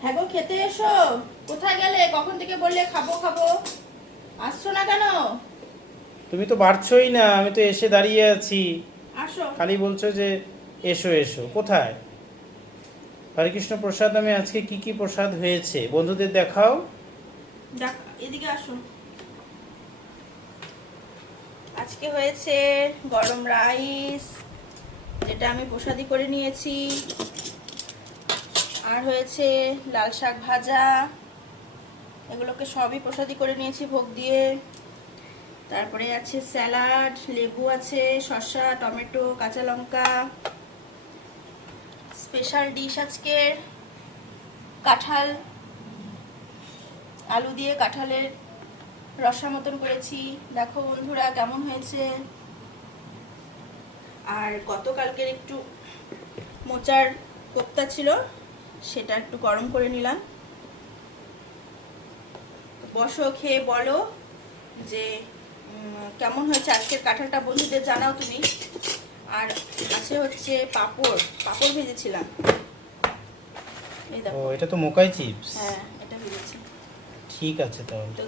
হ্যাঁ গো, খেতে এসো। কোথায় গেলে? কখন থেকে বললে খাবো খাবো, আসছো না কেন? তুমি তো বাড়ছই না, আমি তো এসে দাঁড়িয়ে আছি। আসো। খালি বলছো যে এসো এসো, কোথায়? হরে কৃষ্ণ প্রসাদ, আমি আজকে কি কি প্রসাদ হয়েছে বন্ধুদের দেখাও। দেখ, এদিকে আসো। আজকে হয়েছে গরম রাইস, যেটা আমি প্রসাদি করে নিয়েছি। আর হয়েছে লাল শাক ভাজা, এগুলোকে সবই প্রসাদি করে নিয়েছি ভোগ দিয়ে। তারপরে আছে স্যালাড, লেবু আছে, শসা, টমেটো, কাঁচা লঙ্কা। স্পেশাল ডিশ আজকে কাঁঠাল, আলু দিয়ে কাঁঠালের রসা মতন করেছি। দেখো বন্ধুরা কেমন হয়েছে। আর গতকালকের একটু মোচার কোপ্তা ছিল, সেটা একটু গরম করে নিলাম। বসো, খেয়ে বলো যে কেমন হয়েছে আজকের কাঁঠালটা, বন্ধুদের জানাও তুমি। আর আছে হচ্ছে পাঁপড়, পাঁপড় ভেজেছিলাম। এই ও, দেখো। এটা তো মোকাই চিপস। হ্যাঁ, এটা ভেজেছি। ঠিক আছে তাহলে। তো